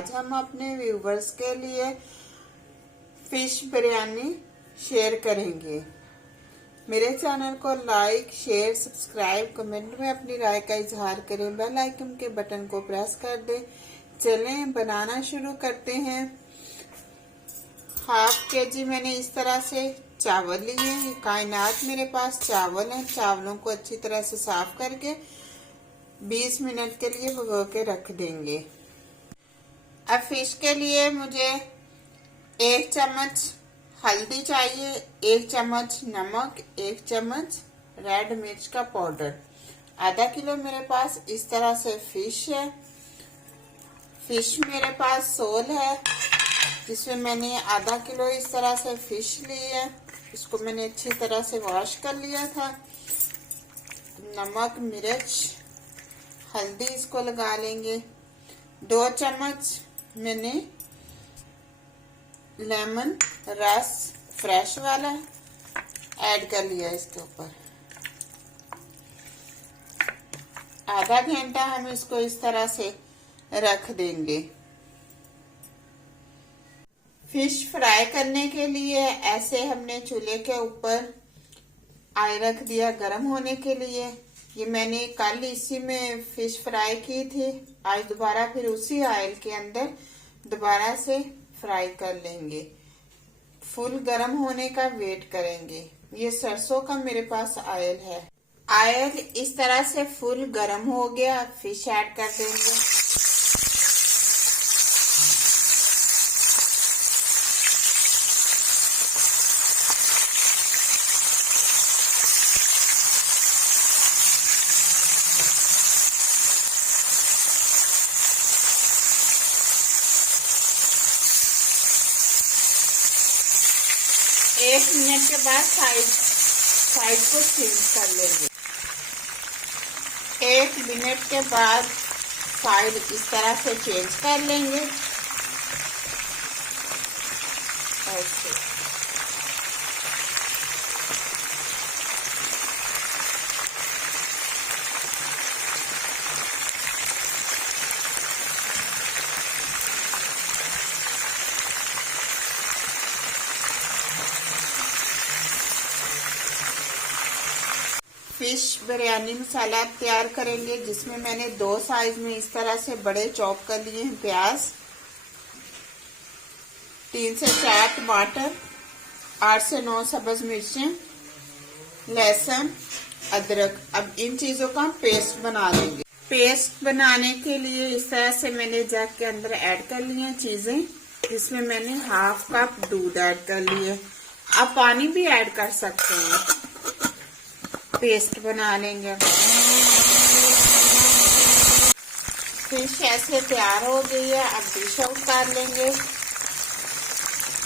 आज हम अपने व्यूवर्स के लिए फिश बिरयानी शेयर करेंगे। मेरे चैनल को लाइक, शेयर, सब्सक्राइब, कमेंट में अपनी राय का इजहार करें। बेल आइकन के बटन को प्रेस कर दें। चलें बनाना शुरू करते हैं। हाफ केजी मैंने इस तरह से चावल लिए हैं। कायनात मेरे पास चावल हैं। चावलों को अच्छी तरह से साफ करके 20 मिनट के लिए भिगो के रख देंगे। अब फिश के लिए मुझे 1 चम्मच हल्दी चाहिए, 1 चम्मच नमक, 1 चम्मच रेड मिर्च का पाउडर। आधा किलो मेरे पास इस तरह से फिश है। फिश मेरे पास सोल है, जिसमें मैंने आधा किलो इस तरह से फिश ली है। इसको मैंने अच्छी तरह से वॉश कर लिया था। नमक, मिर्च, हल्दी इसको लगा लेंगे। 2 चम्मच मैंने लेमन रस फ्रेश वाला ऐड कर लिया इसके ऊपर। आधा घंटा हम इसको इस तरह से रख देंगे। फिश फ्राई करने के लिए ऐसे हमने चूल्हे के ऊपर ऑयल रख दिया गर्म होने के लिए। ये मैंने कल इसी में फिश फ्राई की थी। आज दोबारा फिर उसी ऑयल के अंदर दोबारा से फ्राई कर लेंगे। फुल गर्म होने का वेट करेंगे। ये सरसों का मेरे पास ऑयल है। ऑयल इस तरह से फुल गर्म हो गया। फिश ऐड कर देंगे। एक मिनट के बाद साइड को चेंज कर लेंगे। 1 मिनट के बाद साइड इस तरह से चेंज कर लेंगे। ऐसे फिश बिरयानी मसाला तैयार करेंगे, जिसमें मैंने 2 साइज में इस तरह से बड़े चॉप कर लिए हैं प्याज, 3 से 4 टमाटर, 8 से 9 सब्ज मिर्चें, लहसुन, अदरक। अब इन चीजों का पेस्ट बना लेंगे। पेस्ट बनाने के लिए इस तरह से मैंने जग के अंदर ऐड कर ली हैं चीजें, जिसमें मैंने ½ कप दूध ऐड कर लिए। आप पानी भी ऐड कर सकते हैं। पेस्ट बना लेंगे। फिश ऐसे तैयार हो गई है। अब डिश आउट कर लेंगे।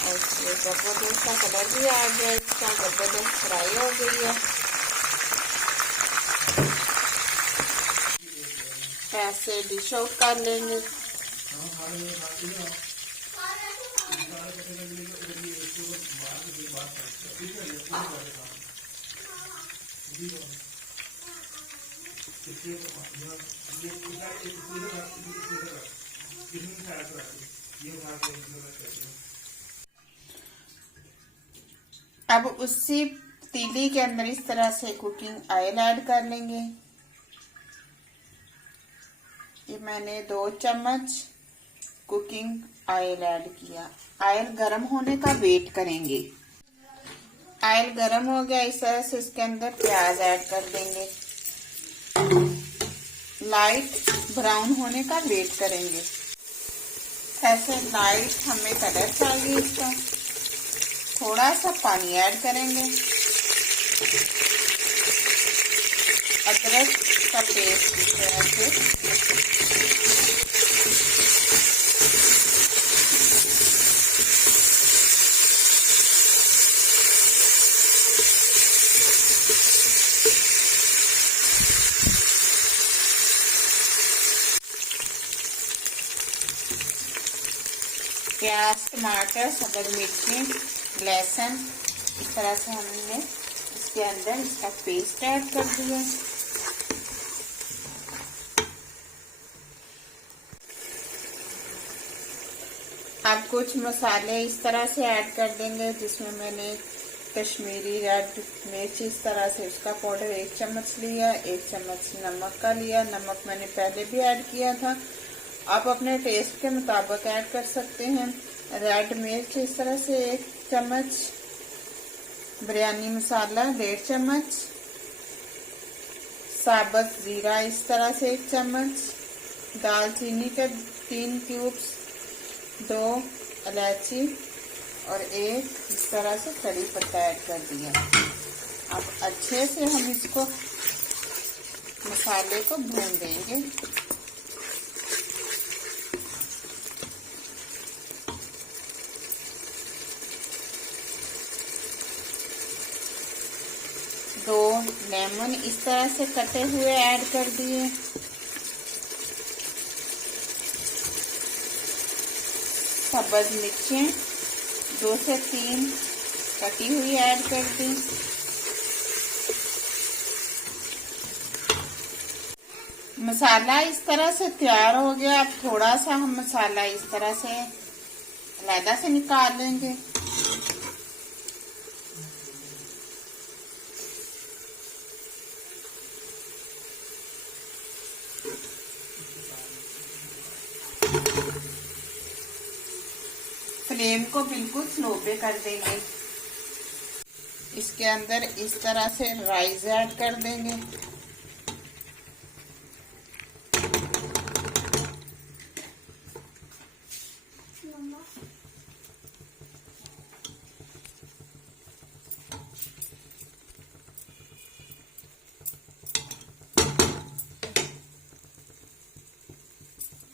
ऐसे जबरदस्त का कलर भी आ गया, इसका जबरदस्त फ्राई हो गई है। ऐसे डिश आउट कर लेंगे। अब उसी पतीली के अंदर इस तरह से कुकिंग ऑयल ऐड कर लेंगे। ये मैंने 2 चम्मच कुकिंग ऑयल ऐड किया। ऑयल गर्म होने का वेट करेंगे। ऑयल गर्म हो गया, इस तरह से इसके अंदर प्याज ऐड कर देंगे। लाइट ब्राउन होने का वेट करेंगे। ऐसे लाइट हमें कलर चाहिए इसका। थोड़ा सा पानी ऐड करेंगे। अदरक का पेस्ट इस तरह से प्याज, टमाटर, सब्ज मिर्ची, लहसुन, इस तरह से हमने इसके अंदर इसका पेस्ट ऐड कर दिया। अब कुछ मसाले इस तरह से ऐड कर देंगे, जिसमें मैंने कश्मीरी रेड मिर्च इस तरह से उसका पाउडर 1 चम्मच लिया, 1 चम्मच नमक का लिया। नमक मैंने पहले भी ऐड किया था, आप अपने टेस्ट के मुताबिक ऐड कर सकते हैं। रेड मिर्च इस तरह से 1 चम्मच, बिरयानी मसाला 1.5 चम्मच, साबुत जीरा इस तरह से 1 चम्मच, दालचीनी के 3 क्यूब्स, 2 इलायची और 1 इस तरह से कड़ी पत्ता ऐड कर दिया। अब अच्छे से हम इसको मसाले को भून देंगे। दो लेमन इस तरह से कटे हुए ऐड कर दिए। सब्ज मिर्चें 2 से 3 कटी हुई ऐड कर दी। मसाला इस तरह से तैयार हो गया। अब थोड़ा सा हम मसाला इस तरह से अलग से निकाल लेंगे। फ्लेम को बिल्कुल स्लो पे कर देंगे। इसके अंदर इस तरह से राइस ऐड कर देंगे।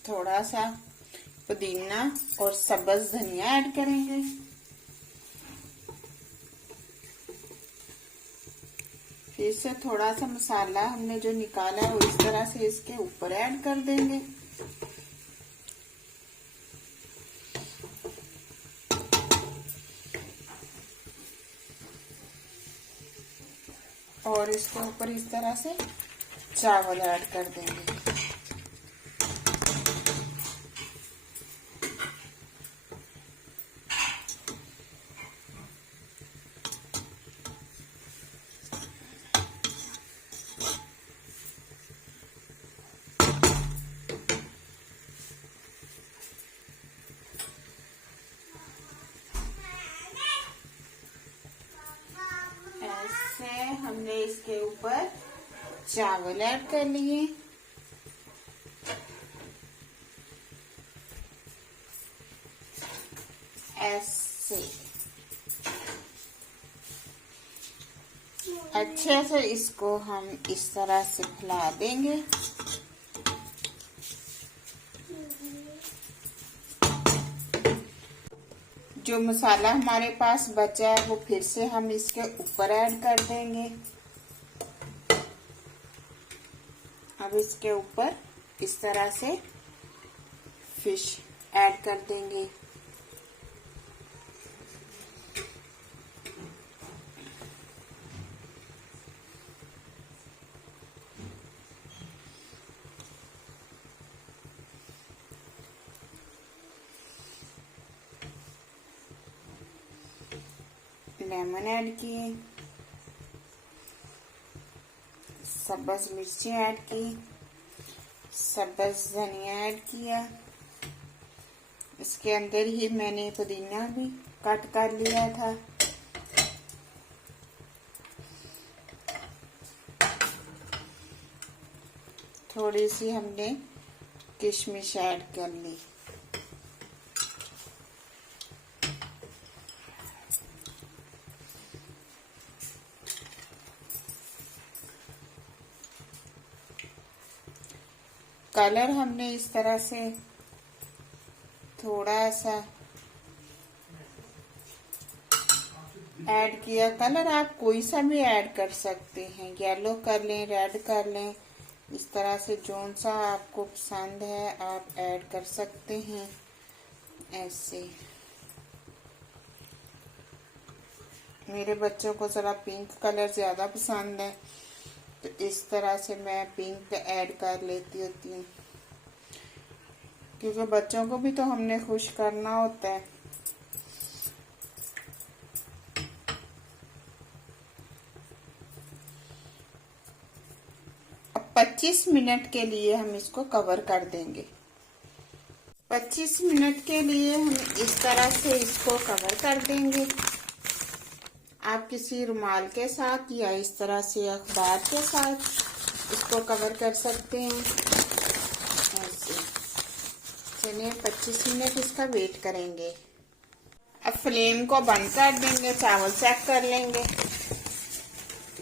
थोड़ा सा पुदीना और सब्ज धनिया ऐड करेंगे। फिर से थोड़ा सा मसाला हमने जो निकाला है वो इस तरह से इसके ऊपर ऐड कर देंगे। और इसके ऊपर इस तरह से चावल ऐड कर देंगे। हमने इसके ऊपर चावल ऐड कर लिए। ऐसे अच्छे से इसको हम इस तरह से फैला देंगे। जो मसाला हमारे पास बचा है वो फिर से हम इसके ऊपर ऐड कर देंगे। अब इसके ऊपर इस तरह से फिश ऐड कर देंगे। लेमन ऐड किए, सब्ज मिर्ची ऐड की, सब्ज धनिया ऐड किया। इसके अंदर ही मैंने पुदीना भी कट कर लिया था। थोड़ी सी हमने किशमिश ऐड कर ली। कलर हमने इस तरह से थोड़ा सा ऐड किया। कलर आप कोई सा भी ऐड कर सकते हैं, येलो कर लें, रेड कर लें, इस तरह से जोन सा आपको पसंद है आप ऐड कर सकते हैं। ऐसे मेरे बच्चों को जरा पिंक कलर ज्यादा पसंद है, तो इस तरह से मैं पिंक ऐड कर लेती होती हूँ। क्योंकि बच्चों को भी तो हमने खुश करना होता है। अब 25 मिनट के लिए हम इसको कवर कर देंगे। 25 मिनट के लिए हम इस तरह से इसको कवर कर देंगे। आप किसी रुमाल के साथ या इस तरह से अखबार के साथ इसको कवर कर सकते हैं ऐसे। चलिए 25 मिनट इसका वेट करेंगे। अब फ्लेम को बंद कर देंगे, चावल चेक कर लेंगे।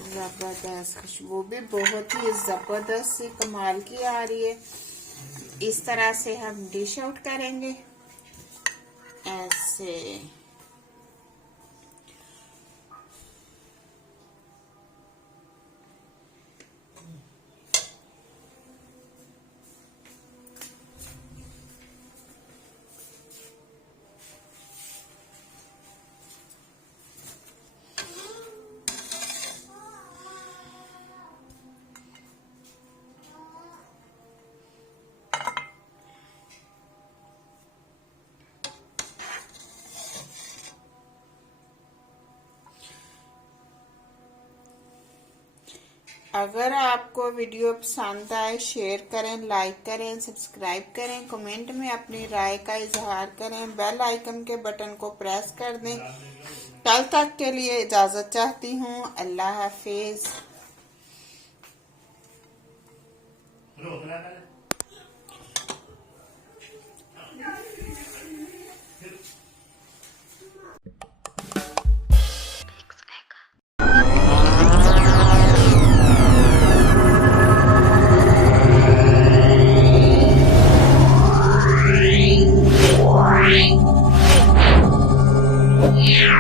जबरदस्त खुशबू भी बहुत ही जबरदस्त सी कमाल की आ रही है। इस तरह से हम डिश आउट करेंगे ऐसे। अगर आपको वीडियो पसंद आए शेयर करें, लाइक करें, सब्सक्राइब करें, कमेंट में अपनी राय का इजहार करें, बेल आइकन के बटन को प्रेस कर दें। कल तक के लिए इजाजत चाहती हूँ। अल्लाह हाफिज। Yeah.